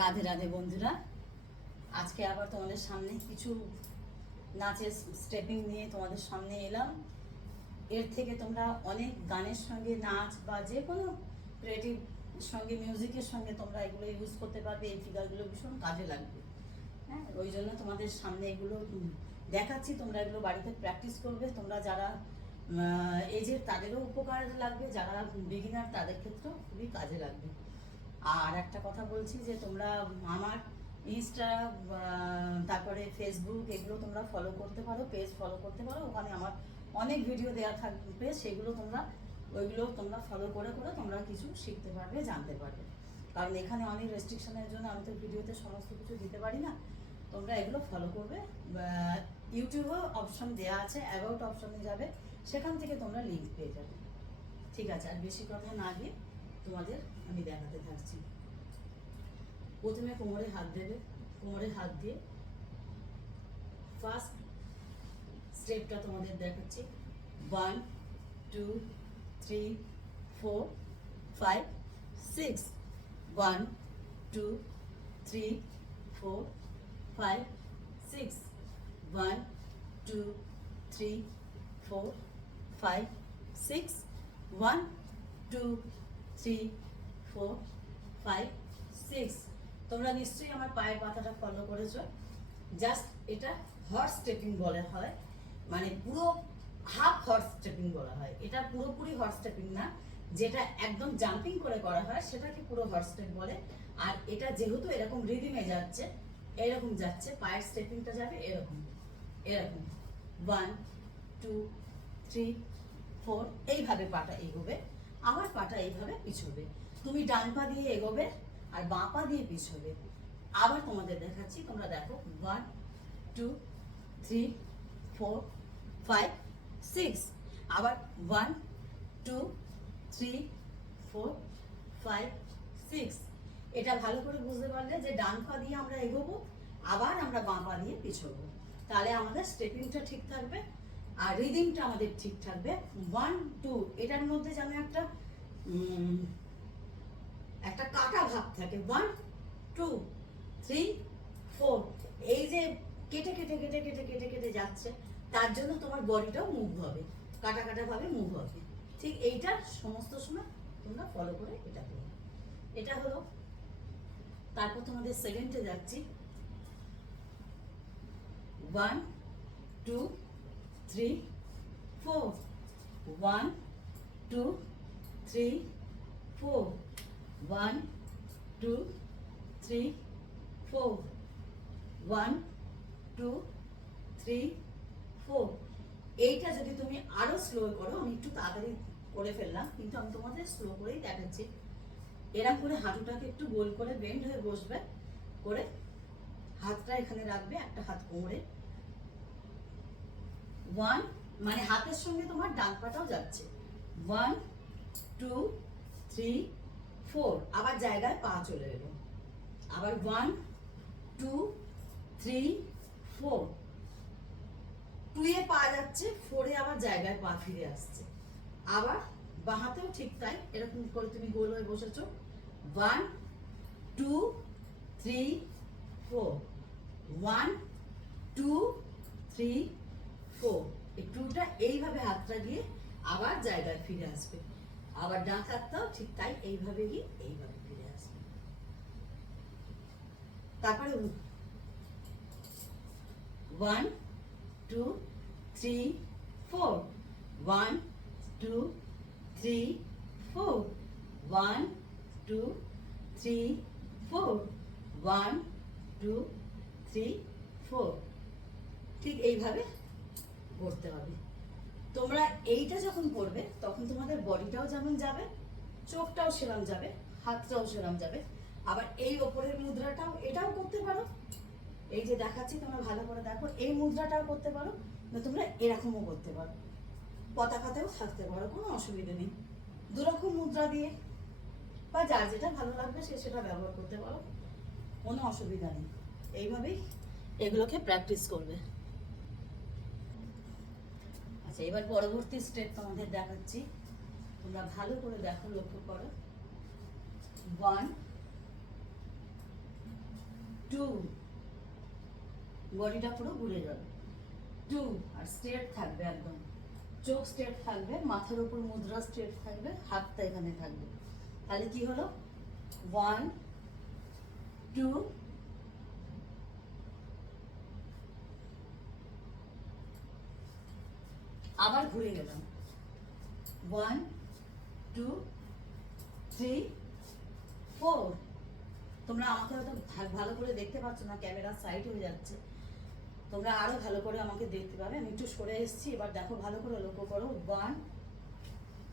রাধে রাধে বন্ধুরা, আজকে আবার তোমাদের সামনে কিছু নাচের স্টেপিং নিয়ে তোমাদের সামনে এলাম। এর থেকে তোমরা অনেক গানের সঙ্গে নাচ বা যে কোনো ক্রিয়েটিভ সঙ্গে মিউজিকের সঙ্গে তোমরা এগুলো ইউজ করতে পারবে। এই ফিগারগুলো ভীষণ কাজে লাগবে। হ্যাঁ, ওই জন্য তোমাদের সামনে এগুলো দেখাচ্ছি। তোমরা এগুলো বাড়িতে প্র্যাকটিস করবে। তোমরা যারা এজের তাদেরও উপকার লাগবে, যারা বিগিনার তাদের ক্ষেত্রেও খুবই কাজে লাগবে। আর একটা কথা বলছি যে তোমরা আমার ইনস্টা তারপরে ফেসবুক এগুলো তোমরা ফলো করতে পারো, পেজ ফলো করতে পারো। ওখানে আমার অনেক ভিডিও দেওয়া থাকবে, সেগুলো ওইগুলো তোমরা ফলো করে করে তোমরা কিছু শিখতে পারবে, জানতে পারবে। কারণ এখানে অনেক রেস্ট্রিকশনের জন্য আমি তো ভিডিওতে সমস্ত কিছু দিতে পারি না। তোমরা এগুলো ফলো করবে। ইউটিউবেও অপশন দেওয়া আছে, অ্যাবাউট অপশনে যাবে, সেখান থেকে তোমরা লিঙ্ক পেয়ে যাবে। ঠিক আছে, আর বেশি কথা না গিয়ে তোমাদের আমি দেখাতে থাকছি। প্রথমে কোমরে হাত দেবে, কোমরে হাত দিয়ে ফার্স্ট স্টেপটা তোমাদের দেখাচ্ছি। 1 2 3 4 5 6 1 2 3 4 5 6 1 2 3 4 5 6 1 2 3 4 5 6। তোমরা নিশ্চয়ই আমার পায়ের পাতাটা ফলো করেছো। জাস্ট এটা হর্স স্টেপিং বলা হয়, মানে পুরো হাফ হর্স স্টেপিং বলা হয়। এটা পুরোপুরি হর্স স্টেপিং না, যেটা একদম জাম্পিং করে করা হয় সেটাকে পুরো হর্স স্টেপ বলে। আর এটা যেহেতু এরকম রিদিমে যাচ্ছে, এরকম যাচ্ছে, পায়ের স্টেপিংটা যাবে এরকম এরকম 1 2 3 4, এইভাবে পাটা এগোবে, আবার পাটা এইভাবে পিছবে। তুমি ডান পা দিয়ে এগোবে আর বাঁ পা দিয়ে পিছবে। আবার তোমাদের দেখাচ্ছি, তোমরা দেখো 1 2 3 4 5 6, আবার 1 2 3 4 5 6। এটা ভালো করে বুঝতে পারলে যে ডান পা দিয়ে আমরা এগোবো, আবার আমরা বাঁ পা দিয়ে পিছবো। তাহলে আমাদের স্টেপিংটা ঠিক থাকবে আর রিদিমটা আমাদের ঠিক থাকবে। 1 2, এটার মধ্যে যেন একটা কাটা ভাব থাকে। 1 2 3 4, এই যে কেটে কেটে কেটে কেটে কেটে কেটে যাচ্ছে, তার জন্য তোমার বডিটাও মুভ হবে, কাটা কাটা ভাবে মুভ হবে। ঠিক এইটা সমস্ত সময় তোমরা ফলো করে এটা করো। এটা হলো। তারপর তোমাদের সেকেন্ডে যাচ্ছি। 1 2 3 4 1 2 3 4 1 2 3 4 1 2 3 4। এইটা যদি তুমি আরো স্লো করো, আমি একটু তাড়াতাড়ি করে ফেললাম কিন্তু আমি তোমাদের স্লো করেই দেখাচ্ছি। এরকম করে হাঁটুটাকে একটু গোল করে বেন্ড হয়ে বসবে, করে হাতটা এখানে রাখবে, একটা হাত কোমরে। 1, মানে হাতের সঙ্গে তোমার ডান পাটাও যাচ্ছে। 1 2 3 4, আবার জায়গায় পা চলে এলো। আবার 1 2 3 4, 2 এ পা যাচ্ছে, 4 এ আবার জায়গায় পা ফিরে আসছে। আবার বাঁ হাতেও ঠিক তাই, এরকম করে তুমি গোল হয়ে বসেছো। 1 2 3 4 1 2 3 4। এই 2টা এইভাবে হাতটা দিয়ে আবার জায়গায় ফিরে আসবে। আবার ডান হাতটাও ঠিক তাই, এইভাবে গিয়ে এইভাবে ফিরে আসবে। তারপরে 1 2 3 4 1 2 3 4 1 2 3 4 1 2 3 4। ঠিক এইভাবে করতে হবে। তোমরা এইটা যখন করবে তখন তোমাদের বডিটাও যেমন যাবে, চোখটাও সেরম যাবে, হাতটাও সেরম যাবে। আবার এই ওপরের মুদ্রাটাও এটাও করতে পারো। এই যে দেখাচ্ছি তোমরা ভালো করে দেখো, এই মুদ্রাটাও করতে পারো, না তোমরা এরকমও করতে পারো, পতাকাতেও থাকতে পারো, কোনো অসুবিধা নেই। দুরকম মুদ্রা দিয়ে বা যার যেটা ভালো লাগবে সে সেটা ব্যবহার করতে পারো, কোনো অসুবিধা নেই। এইভাবেই এগুলোকে প্র্যাকটিস করবে। আচ্ছা, এবার পরবর্তী স্টেপ তোমাদের দেখাচ্ছি, তোমরা ভালো করে দেখো, লক্ষ্য করো। 1 2, বডিটা পুরো ঘুরে যাবে, 2, আর স্ট্রেট থাকবে একদম, চোখ স্ট্রেট থাকবে, মাথার উপর মুদ্রা স্ট্রেট থাকবে, হাতটা এখানে থাকবে। তাহলে কি হলো? 1, 2, আবার ঘুরে গেলাম, 1, 2, 3, 4। তোমরা আমাকে হয়তো ভালো করে দেখতে পাচ্ছ না, ক্যামেরা সাইড হয়ে যাচ্ছে, তোমরা আরো ভালো করে আমাকে দেখতে পাবে। আমি একটু সরে এসেছি, এবার দেখো ভালো করে, লক্ষ্য করো। 1,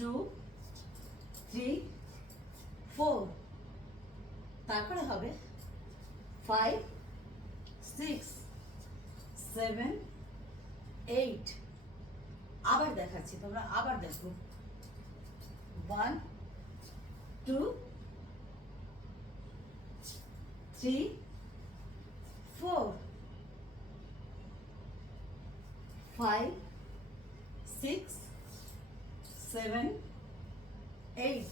2, 3, 4, তারপরে হবে 5, 6, 7, 8। আবার দেখাচ্ছি, তোমরা আবার দেখো। 1, 2, 3, 4, 5, 6, 7, 8।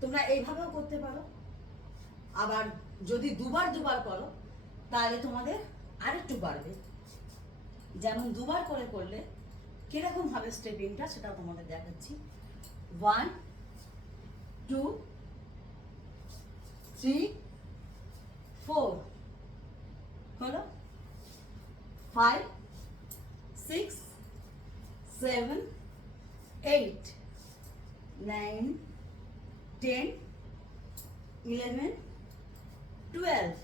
তোমরা এইভাবেও করতে পারো। আবার যদি দুবার করো তাহলে তোমাদের আরেকটু বাড়বে। যেমন দুবার করে করলে কিরকম হবে স্টেপিংটা সেটা তোমাদের দেখাচ্ছি। 1, 2, 3, 4 হলো, 5, 6, 7, 8, 9, 10, 11, 12।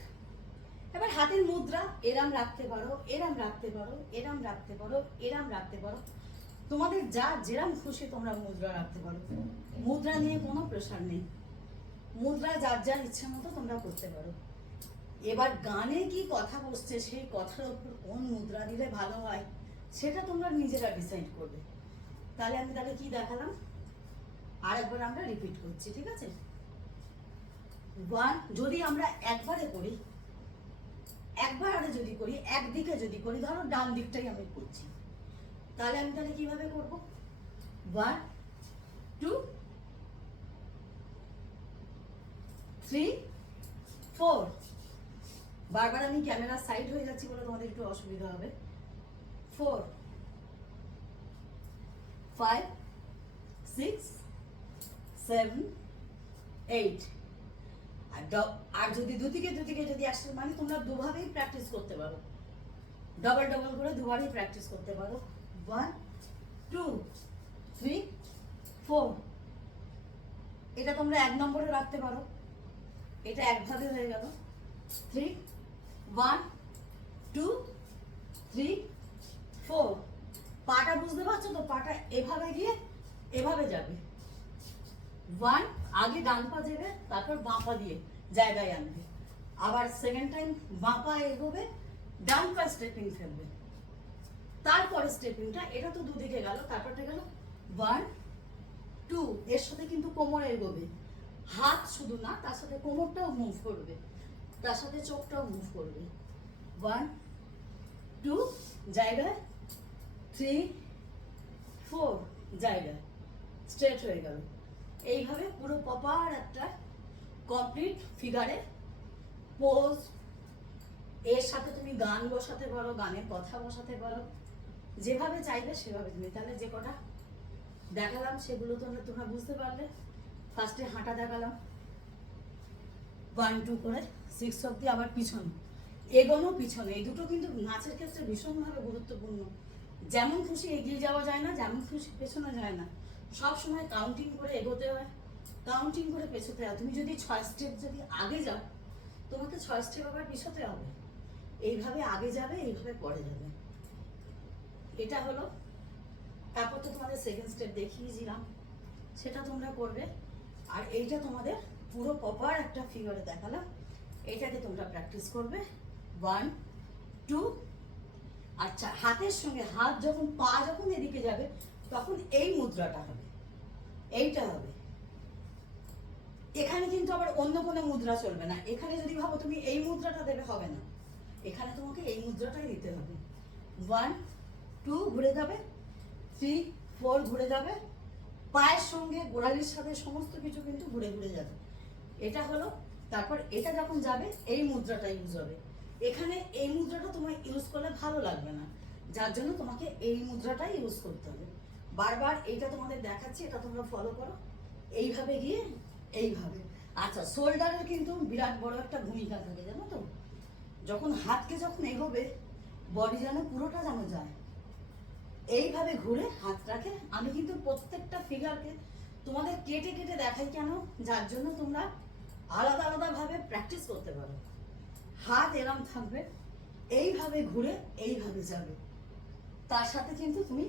এবার হাতের মুদ্রা এরাম রাখতে পারো, এরাম রাখতে পারো, এরাম রাখতে পারো, এরাম রাখতে পারো, তোমাদের যা যেরাম খুশি তোমরা মুদ্রা রাখতে পারো। মুদ্রা নিয়ে কোনো প্রেশার নেই, মুদ্রা যার যার ইচ্ছা মতো তোমরা করতে পারো। এবার গানে কি কথা বসছে সেই কথার উপর কোন মুদ্রা দিলে ভালো হয় সেটা তোমরা নিজেরা ডিসাইড করবে। তাহলে আমি কি দেখালাম আরেকবার আমরা রিপিট করছি, ঠিক আছে? 1, যদি আমরা একবারে করি, একবারে যদি করি, একদিকে যদি করি, ধরো ডান দিকটাই আমি করছি, তাহলে আমি কিভাবে করব? 1, 2, 3, 4। বারবার আমি ক্যামেরা সাইড হয়ে যাচ্ছি বলে তোমাদের একটু অসুবিধা হবে। 4, 5, 6, 7, 8। আর যদি দুদিকে যদি আসে, মানে তোমরা দুভাবেই প্র্যাকটিস করতে পারো, ডবল করে দুবারই প্র্যাকটিস করতে পারো। 1, 2, 3, 4। এটা তোমরা 1 নম্বরে রাখতে পারো, এটা একভাবে হয়ে গেল। 3, 1, 2, 3, 4। পাটা বুঝতে পারছো তো? পাটা এভাবে গিয়ে এভাবে যাবে। 1, আগে ডান পা যাবে, তারপর বাঁ পা দিয়ে জায়গায় আনবে, আবার সেকেন্ড টাইম বাঁ পা এগোবে, ডান পা স্টেপিং ফেলবে, তারপরে স্টেপিংটা, এটা তো দুদিকে গেল, তারপরটা গেল 1, 2। এর সাথে কিন্তু কোমর এগোবে, হাত শুধু না, তার সাথে কোমরটাও মুভ করবে, তার সাথে চোখটাও মুভ করবে। 1, 2, জায়গায়, 3, 4, জায়গায়, স্ট্রেট হয়ে গেল। এইভাবে পুরো প্রপার একটা কমপ্লিট ফিগারে পোজ। এর সাথে তুমি গান বসাতে পারো, গানের কথা বসাতে পারো, যেভাবে চাইবে সেভাবে তুমি। তাহলে যে কটা দেখালাম সেগুলো তোমরা বুঝতে পারলে। ফার্স্টে হাঁটা দেখালাম 1, 2 করে 6 অব্দি, আবার পিছন এগোনো, পিছনে, এই দুটো কিন্তু নাচের ক্ষেত্রে ভীষণভাবে গুরুত্বপূর্ণ। যেমন খুশি এগিয়ে যাওয়া যায় না, যেমন খুশি পেছনে যায় না, সব সময় কাউন্টিং করে এগোতে হয়, কাউন্টিং করে পেছোতে হয়। তুমি যদি 6 স্টেপ যদি আগে যাও, তোমাকে 6 স্টেপ আবার পিছোতে হবে। এইভাবে আগে যাবে, এইভাবে পরে যাবে। এটা হলো। তারপর তো তোমাদের সেকেন্ড স্টেপ দেখিয়েছিলাম, সেটা তোমরা করবে। আর এইটা তোমাদের পুরো প্রপার একটা ফিগারে দেখালাম, এইটাকে তোমরা প্র্যাকটিস করবে। 1, 2। আচ্ছা, হাতের সঙ্গে হাত যখন, পা যখন এদিকে যাবে, তখন এই মুদ্রাটা হবে, এইটা হবে। এখানে কিন্তু আবার অন্য কোনো মুদ্রা চলবে না। এখানে যদি ভাবো তুমি এই মুদ্রাটা দেবে, হবে না, এখানে তোমাকে এই মুদ্রাটাই দিতে হবে। 1, 2 ঘুরে যাবে, 3, 4 ঘুরে যাবে, পায়ের সঙ্গে গোড়ালির সাথে সমস্ত কিছু কিন্তু ঘুরে ঘুরে যাবে। এটা হলো। তারপর এটা যখন যাবে এই মুদ্রাটা ইউজ হবে। এখানে এই মুদ্রাটা তোমার ইউজ করলে ভালো লাগবে না, যার জন্য তোমাকে এই মুদ্রাটাই ইউজ করতে হবে। বারবার এইটা তোমাদের দেখাচ্ছি, এটা তোমরা ফলো করো। এইভাবে গিয়ে এইভাবে। আচ্ছা, শোল্ডারের কিন্তু বিরাট বড় একটা ভূমিকা থাকে, জানো তো? যখন হাতকে যখন এগোবে, বডি যেন পুরোটা যেন যায়। এইভাবে ঘুরে হাতটাকে, আমি কিন্তু প্রত্যেকটা ফিগারকে তোমাদের কেটে কেটে দেখাই কেন, যার জন্য তোমরা আলাদা আলাদাভাবে প্র্যাকটিস করতে পারো। হাত এরম থাকবে, এইভাবে ঘুরে এইভাবে যাবে। তার সাথে কিন্তু তুমি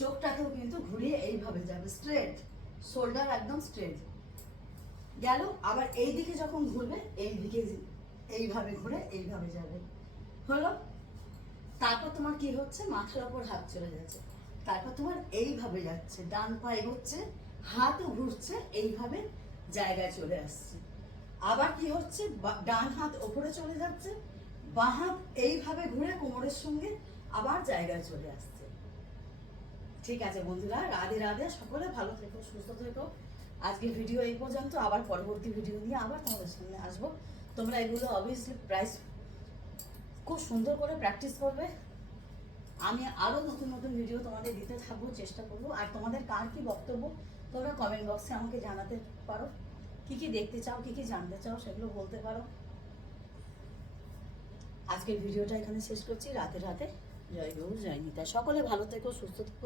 চোখটাকেও কিন্তু ঘুরিয়ে এইভাবে যাবে, স্ট্রেট, শোল্ডার একদম স্ট্রেট গেল। আবার এই দিকে যখন ঘুরবে, এই দিকে এইভাবে ঘুরে এইভাবে যাবে, হলো। তারপর তোমার কি হচ্ছে, মাথার ওপর হাত চলে যাচ্ছে। তারপর তোমার এইভাবে যাচ্ছে, ডান পা এগোচ্ছে, হাতও ঘুরছে, এইভাবে জায়গায় চলে আসছে। আবার কি হচ্ছে, ডান হাত ওপরে চলে যাচ্ছে, বাঁ হাত এইভাবে ঘুরে কোমরের সঙ্গে আবার জায়গায় চলে আসছে। ঠিক আছে বন্ধুরা, রাধে রাধে, সকলে ভালো থেকো, সুস্থ থেকো। আজকের ভিডিও এই পর্যন্ত, আবার পরবর্তী ভিডিও নিয়ে আবার তোমাদের সামনে আসবো। তোমরা এগুলো অবভিয়াসলি খুব সুন্দর করে প্র্যাকটিস করবে। আমি আরও নতুন নতুন ভিডিও তোমাদের দিতে থাকবো, চেষ্টা করবো। আর তোমাদের কার কি বক্তব্য তোমরা কমেন্ট বক্সে আমাকে জানাতে পারো, কি কি দেখতে চাও, কি কি জানতে চাও, সেগুলো বলতে পারো। আজকের ভিডিওটা এখানে শেষ করছি। রাতে রাতে, জয় গুরু, জয় নিতাই। সকলে ভালো থেকো, সুস্থ থেকো।